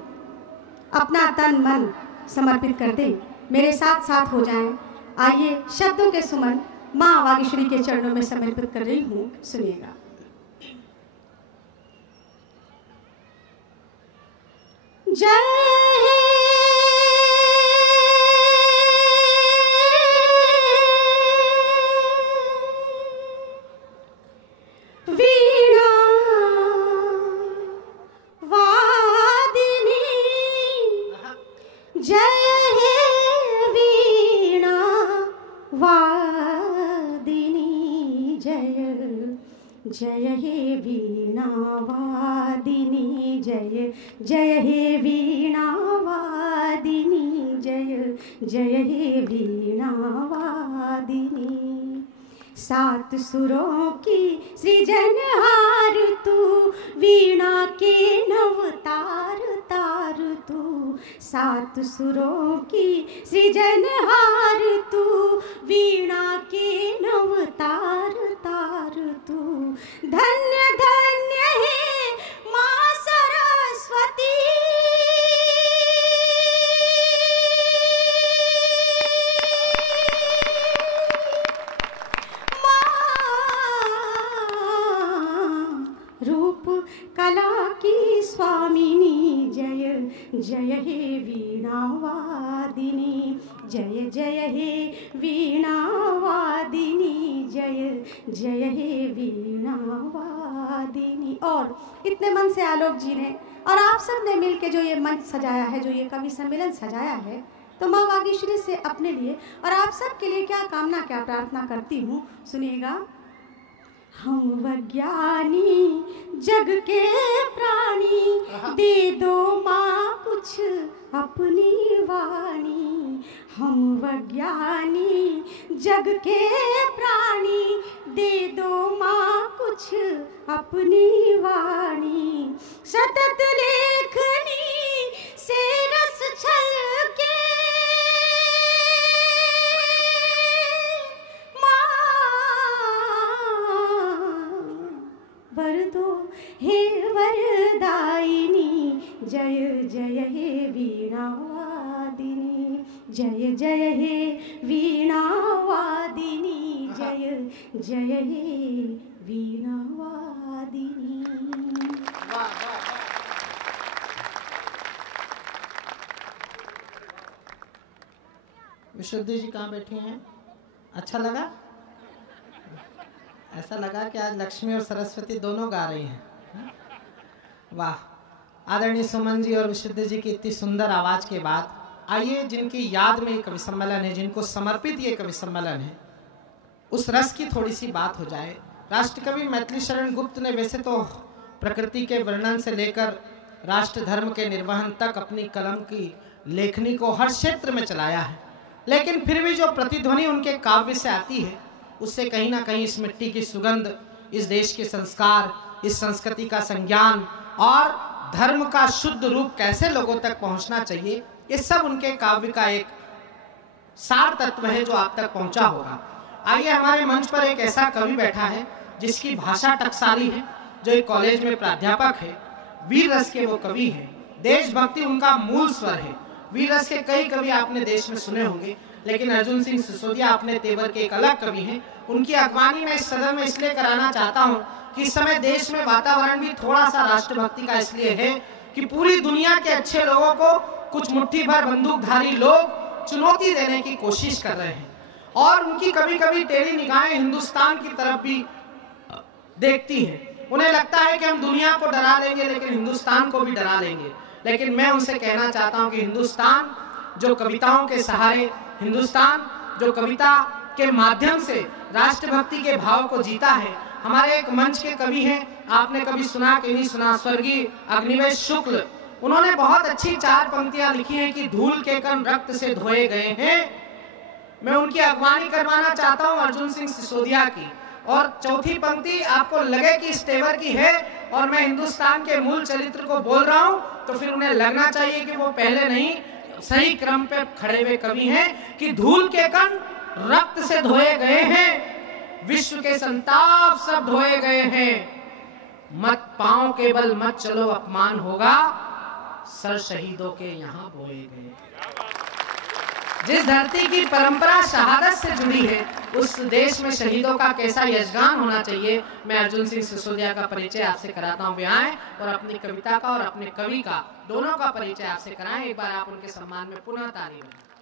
अपना तन मन समर्पित कर दें, मेरे साथ साथ हो जाएं। आइए शब्दों के सुमन माँ वागीश्वरी के चरणों में समर्पित कर रही हूँ, सुनिएगा। जय वीणा वादिनी, जय हे वीणा वादिनी, जय हे वीणा वादिनी, जय हे वीणा वादिनी, जय हे वीणा वादिनी। सात सुरों की सृजनहार तू, वीणा के नव तार तार तू, सात सुरों की सृजनहार तू, वीणा के नव तार तार तू। धन्य धन्य है माँ सरस्वती, कला की स्वामिनी, जय हे वीणा वादिनी, जय हे वीणा वादिनी, जय हे वीणा वादिनी। और इतने मन से आलोक जी ने और आप सब ने मिलकर जो ये मंच सजाया है, जो ये कवि सम्मेलन सजाया है, तो माँ वागीश्वरी से अपने लिए और आप सब के लिए क्या कामना क्या प्रार्थना करती हूँ, सुनिएगा। हम वैज्ञानी जग के प्राणी, दे दो माँ कुछ अपनी वाणी। हम वैज्ञानी जग के प्राणी, दे दो माँ कुछ अपनी वाणी। सतत लेखनी से रस छलके, वर दो हे वरदायिनी, जय हे वीणा वादिनी, जय हे वीणा वादिनी, जय हे वीणा वादिनी। विशुद्धि जी कहाँ बैठी हैं? अच्छा लगा? ऐसा लगा कि आज लक्ष्मी और सरस्वती दोनों गा रही हैं। वाह! आदरणीय सुमन जी और विशुद्धि जी की इतनी सुंदर आवाज़ के बाद आइए जिनकी याद में ये कवि सम्मेलन है, जिनको समर्पित ये कवि सम्मेलन है, उस रस की थोड़ी सी बात हो जाए। राष्ट्रकवि मैथिली शरण गुप्त ने वैसे तो प्रकृति के वर्णन से लेकर राष्ट्र धर्म के निर्वहन तक अपनी कलम की लेखनी को हर क्षेत्र में चलाया है, लेकिन फिर भी जो प्रतिध्वनि उनके काव्य से आती है उससे कहीं ना कहीं इस मिट्टी की सुगंध, इस देश के संस्कार, इस संस्कृति का संज्ञान और धर्म का शुद्ध रूप कैसे लोगों तक पहुंचना चाहिए, ये सब उनके काव्य का एक सार तत्व है जो आप तक पहुंचा होगा। आइए हमारे मंच पर एक ऐसा कवि बैठा है जिसकी भाषा टकसाली है, जो एक कॉलेज में प्राध्यापक है, वीर रस के वो कवि है, देशभक्ति उनका मूल स्वर है। वीर रस के कई कवि आपने देश में सुने होंगे, लेकिन अर्जुन सिंह सिसोदिया अपने तेवर के एक अलग कवि हैं। उनकी अगवानी मैं इस सदन में इसलिए कराना चाहता हूं कि इस समय देश में वातावरण भी थोड़ा सा राष्ट्रभक्ति का इसलिए है कि पूरी दुनिया के अच्छे लोगों को कुछ मुट्ठी भर बंदूकधारी लोग चुनौती देने की कोशिश कर रहे हैं और उनकी कभी कभी टेढ़ी निगाहें हिंदुस्तान की तरफ भी देखती हैं। उन्हें लगता है कि हम दुनिया को डरा लेंगे लेकिन हिंदुस्तान को भी डरा लेंगे। लेकिन मैं उनसे कहना चाहता हूं कि हिंदुस्तान जो कविताओं के सहारे, हिंदुस्तान जो कविता के माध्यम से राष्ट्रभक्ति के भाव को जीता है। हमारे एक मंच के कवि हैं, आपने कभी सुना कि नहीं सुना, स्वर्गीय अग्निवेश शुक्ल। उन्होंने बहुत अच्छी 4 पंक्तियां लिखी हैं कि धूल के कण रक्त से धोए गए हैं। मैं उनकी अगवानी करवाना चाहता हूं अर्जुन सिंह सिसोदिया की। और चौथी पंक्ति आपको लगे कि इस तेवर की है और मैं हिंदुस्तान के मूल चरित्र को बोल रहा हूं, तो फिर उन्हें लगना चाहिए कि वो पहले नहीं सही क्रम पे खड़े हुए कवि हैं कि धूल के कण रक्त से धोए गए हैं, विश्व के संताप सब धोए गए हैं, मत पांव के बल मत चलो अपमान होगा, सर शहीदों के यहाँ बोए गए। जिस धरती की परंपरा शहादत से जुड़ी है उस देश में शहीदों का कैसा यशगान होना चाहिए, मैं अर्जुन सिंह सिसोदिया का परिचय आपसे कराता हूँ। वे आए और अपनी कविता का और अपने कवि का दोनों का परिचय आपसे कराएं। एक बार आप उनके सम्मान में पुनः ताली बजाएं।